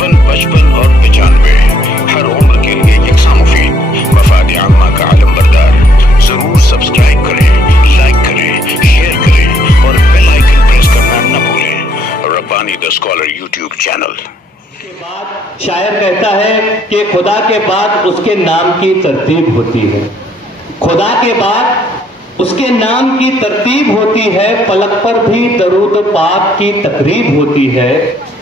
53 55 اور 95 ہر عمر کے لیے یکساں مفید مفاد عامہ کا علم بردار. ضرور سبسکرائب کریں، لائک کریں، شیئر کریں اور بیل آئیکن پریس کرنا نہ بھولیں. ربانی دا اسکالر یوٹیوب چینل. کے بعد شاعر کہتا ہے کہ خدا کے بعد اس کے نام کی ترتیب ہوتی ہے. خدا کے بعد اس کے نام کی ترتیب ہوتی ہے، فلک پر بھی درود پاک کی تقریب ہوتی ہے.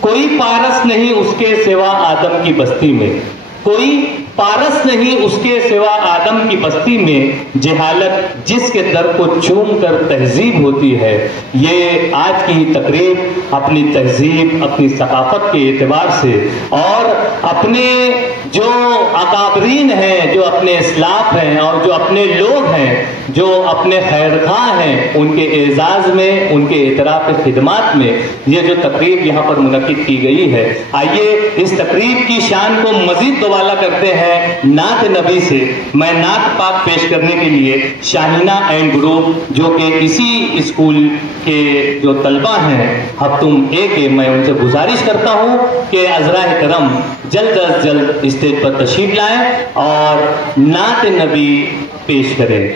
کوئی پارس نہیں اس کے سوا آدم کی بستی میں، کوئی پارس نہیں اس کے سوا آدم کی بستی میں. جہالت جس کے در کو چوم کر تہذیب ہوتی ہے. یہ آج کی تقریب اپنی تہذیب، اپنی ثقافت کے اعتبار سے اور اپنے جو اکابرین ہیں، جو اپنے اسلاف ہیں اور جو اپنے لوگ ہیں، جو اپنے خیر خواہ ہیں، ان کے اعزاز میں، ان کے اعتراف خدمات میں یہ جو تقریب یہاں پر منعقد کی گئی ہے. آئیے اس تقریب کی شان کو مزید دوبالا کرتے ہیں نعت نبی سے. میں نعت پاک پیش کرنے کے لیے شاہینہ اینڈ گروپ جو کہ اسی اسکول کے جو طلبہ ہیں ہفتم اے کے، میں ان سے گزارش کرتا ہوں کہ عذرائے کرم جلد از جلد اسٹیج پر تشریف لائیں اور نعت نبی پیش کریں.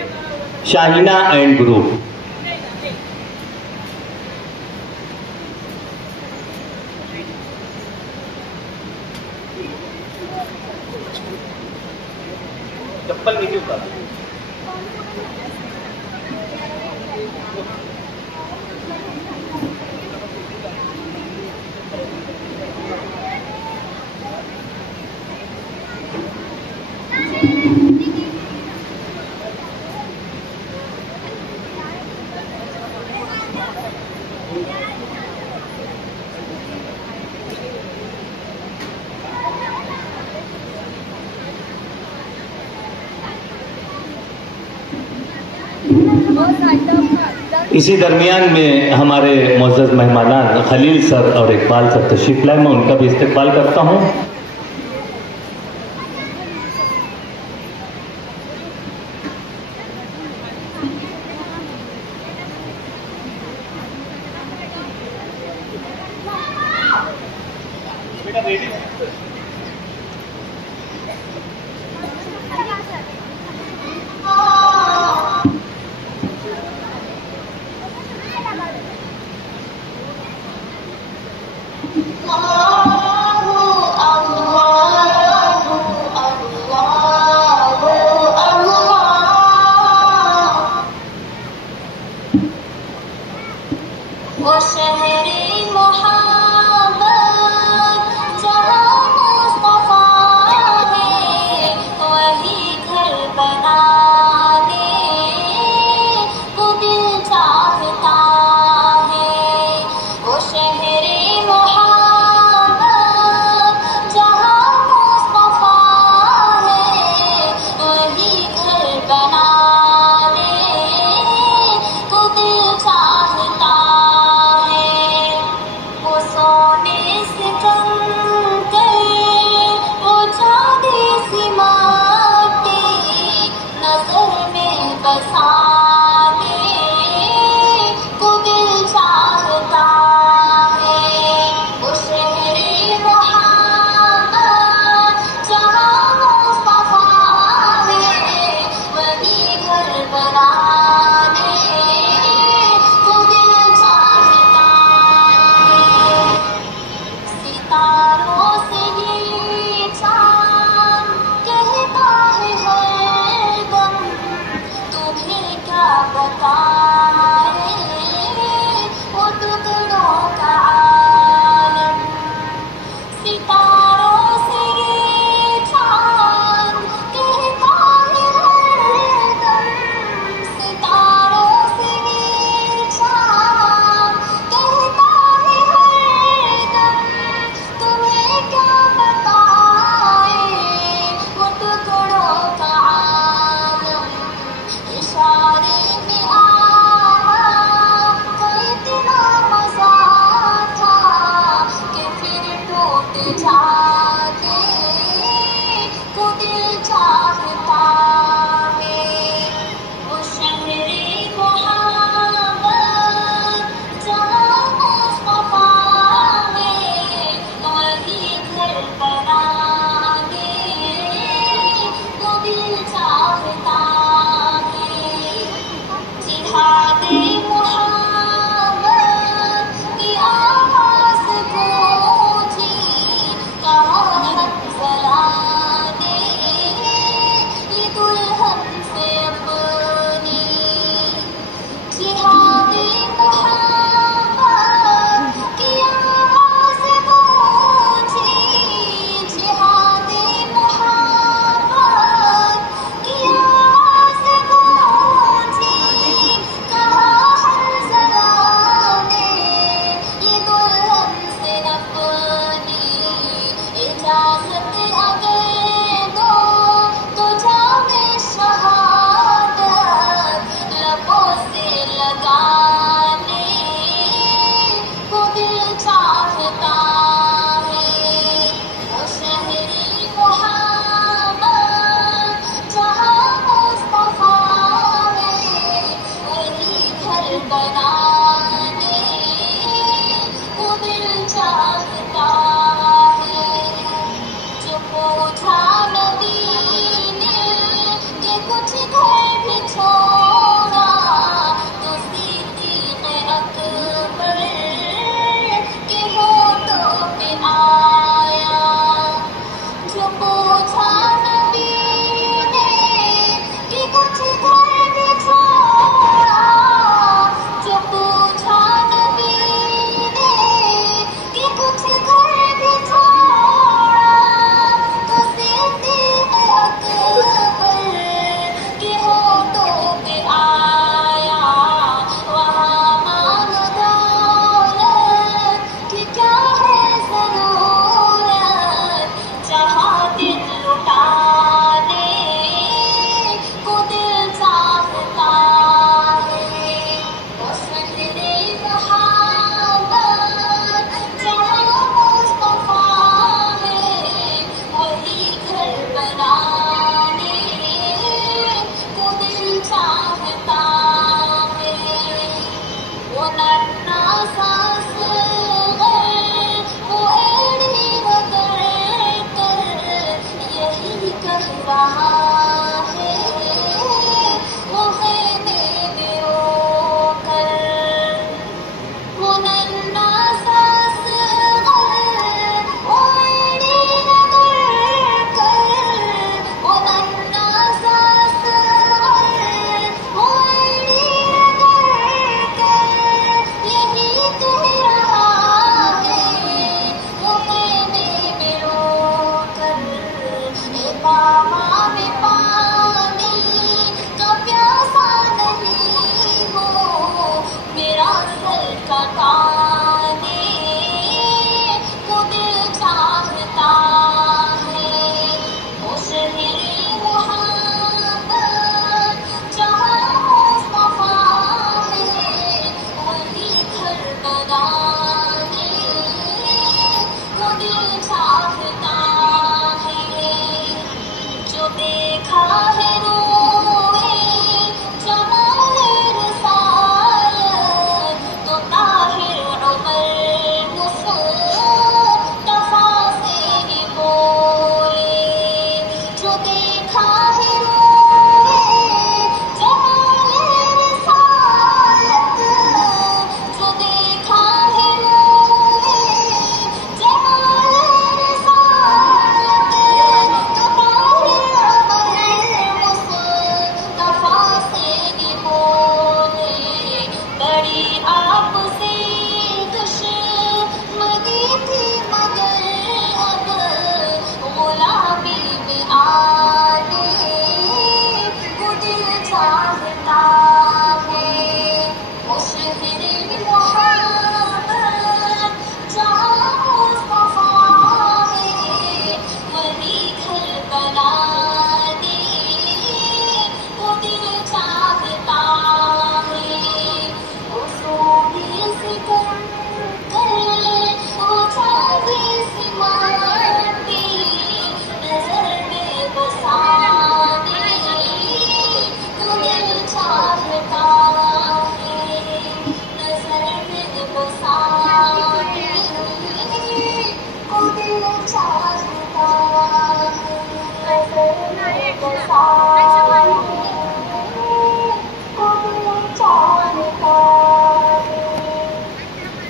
Shahina and group. چپل نیچے اتار. اسی درمیان میں ہمارے معزز مہمانان خلیل سر اور اقبال سر تشریف لائے، میں ان کا بھی استقبال کرتا ہوں.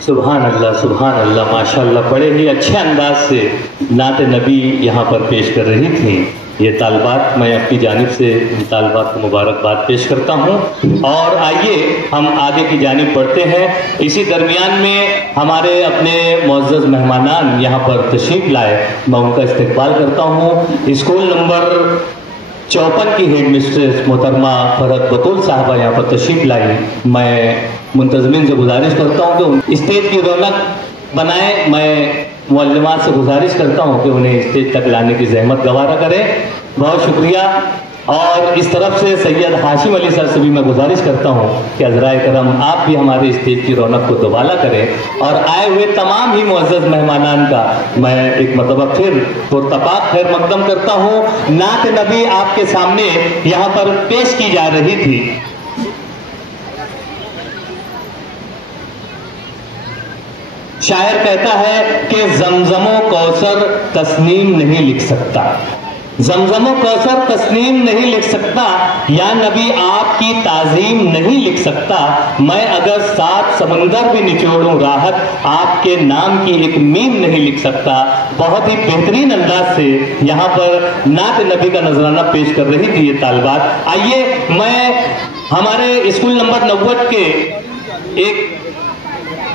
सुभान अल्लाह माशाअल्लाह, बड़े ही अच्छे अंदाज से नात नबी यहाँ पर पेश कर रही थी। ये तालबात मैं अपनी जानिब से इन तालबात को मुबारकबाद पेश करता हूँ। और आइए हम आगे की जानिब बढ़ते हैं। इसी दरमियान में हमारे अपने मुअज़्ज़ज़ मेहमानान यहाँ पर तशरीफ़ लाए, मैं उनका इस्तकबाल करता हूँ। स्कूल नंबर 54 की हेड मिस्ट्रेस मोहतरमा फरहत बतूल साहबा यहाँ पर तशरीफ़ लाई। मैं मुंतज़मीन से गुजारिश करता हूँ कि स्टेज की रौनक बनाए। मैं मुअल्लिमात से गुजारिश करता हूँ कि उन्हें स्टेज तक लाने की जहमत गवारा करें। बहुत शुक्रिया। और इस तरफ से सैयद हाशिम अली सर से भी मैं गुजारिश करता हूँ कि हज़राए करम आप भी हमारे स्टेज की रौनक को दोबाला करें। और आए हुए तमाम ही मुअज़्ज़ज़ मेहमानान का मैं एक मरतबा फिर पुरतपाक खैर मकदम करता हूँ। नात नबी आपके सामने यहाँ पर पेश की जा रही थी। शायर कहता है कि ज़मज़मो कौसर तस्नीम नहीं लिख सकता, ज़मज़मो कौसर तस्नीम नहीं लिख सकता, या नबी आपकी ताज़ीम नहीं लिख सकता। मैं अगर 7 समंदर भी निचोड़ूं राहत आपके नाम की एक मीम नहीं लिख सकता। बहुत ही बेहतरीन अंदाज से यहाँ पर नात नबी का नजराना पेश कर रही थी ये तालबात। आइए मैं हमारे स्कूल नंबर 90 के एक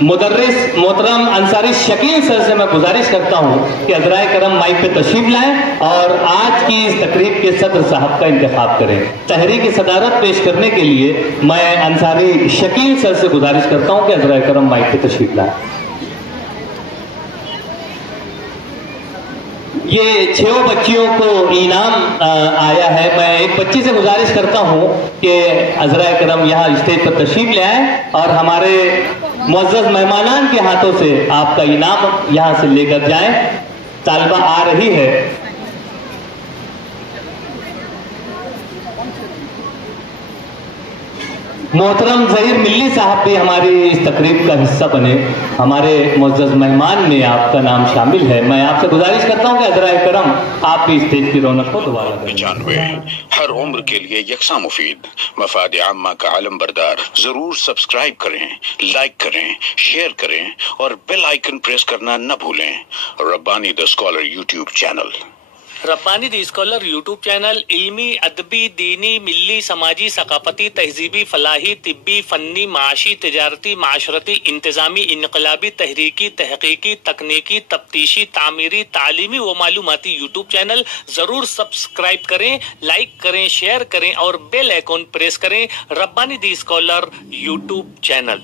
मुदर्रिस मोहतरम अंसारी शकील सर से मैं गुजारिश करता हूँ कि हज़राए करम माइक पे तशरीफ लाएं और आज की इस तकरीब के सदर साहब का इंतखाब करें। तहरीक सदारत पेश करने के लिए मैं अंसारी शकील सर से गुजारिश करता हूँ कि हज़राए करम माइक पे तशरीफ लाएं। ये 6 बच्चियों को इनाम आया है। मैं एक बच्ची से गुजारिश करता हूँ कि हज़राए करम यहाँ स्टेज पर तशरीफ ले आए और हमारे मुअज़्ज़ज़ मेहमानान के हाथों से आपका इनाम यहाँ से लेकर जाएं। तालिबा आ रही है। मोहतरम ज़हीर मिल्ली साहब भी हमारी इस तकरीब का हिस्सा बने। हमारे मुअज़्ज़ज़ मेहमान में आपका नाम शामिल है। मैं आपसे गुजारिश करता हूँ कि हज़राए करम आप भी स्टेज की रौनक को दोबारा करें। हर उम्र के लिए यकसा मुफीद, मफाद आम्मा का आलम बरदार। जरूर सब्सक्राइब करें, लाइक करें, शेयर करें और बेल आइकन प्रेस करना न भूलें। Rabbani the scholar YouTube channel. Rabbani the scholar YouTube channel इल्मी, अदबी, दीनी, मिल्ली, समाजी, सकाफती, तहजीबी, फलाही, तिब्बी, फन्नी, माशी, तिजारती, माशरती, इंतजामी, इनकलाबी, तहरीकी, तहकीकी, तकनीकी, तफ्तीशी, तामीरी, तालीमी व मालूमाती यूट्यूब चैनल। जरूर सब्सक्राइब करें, लाइक करें, शेयर करें और बेल आइकन प्रेस करें। Rabbani the scholar YouTube channel.